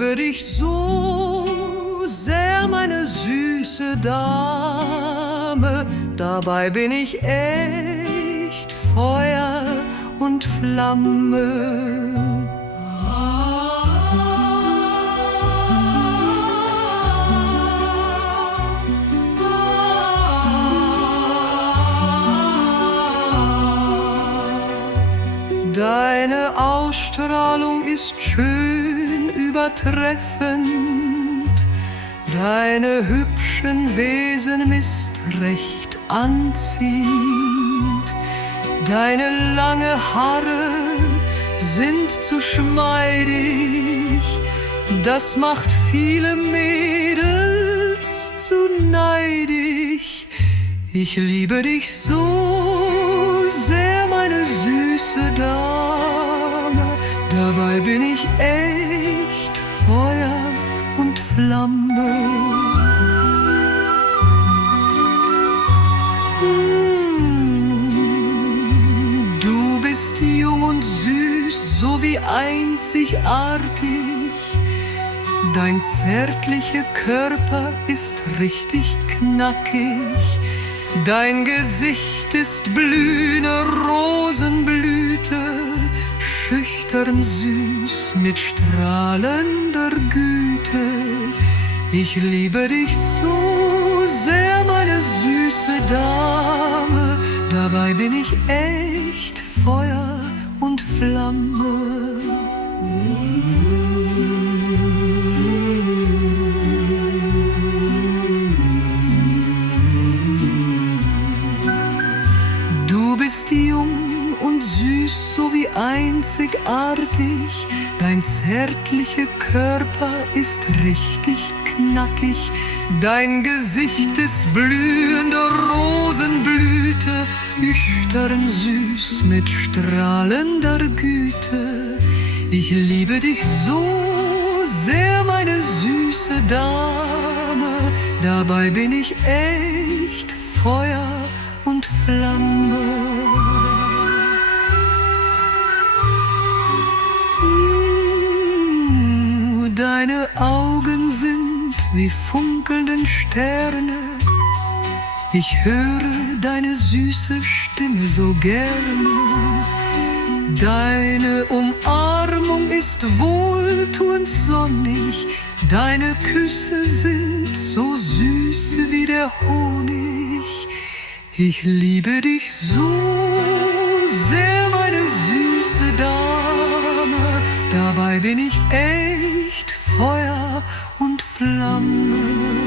liebe dich so sehr, meine süße Dame, dabei bin ich echt Feuer und Flamme. Deine Ausstrahlung ist schön übertreffend, deine hübschen Wesen ist recht anziehend, deine lange Haare sind zu geschmeidig, das macht viele Mädels zu neidig. Ich liebe dich so sehr, meine süße Dame, dabei bin ich echt Feuer und Flamme. Du bist jung und süß, so wie einzigartig, dein zärtlicher Körper ist richtig knackig. Dein Gesicht ist blühende Rosenblüte, schüchtern süß mit strahlender Güte. Ich liebe dich so sehr, meine süße Dame, dabei bin ich echt Feuer und Flamme. Du bist jung und süß, so wie einzigartig, dein zärtlicher Körper ist richtig knackig, dein Gesicht ist blühende Rosenblüte, nüchtern süß mit strahlender Güte. Ich liebe dich so sehr, meine süße Dame, dabei bin ich echt Feuer und Flamme. Deine Augen sind wie funkelnden Sterne, ich höre deine süße Stimme so gerne. Deine Umarmung ist wohltuend sonnig, deine Küsse sind so süß wie der Honig. Ich liebe dich so sehr, meine süße Dame, dabei bin ich echt Feuer und Flamme.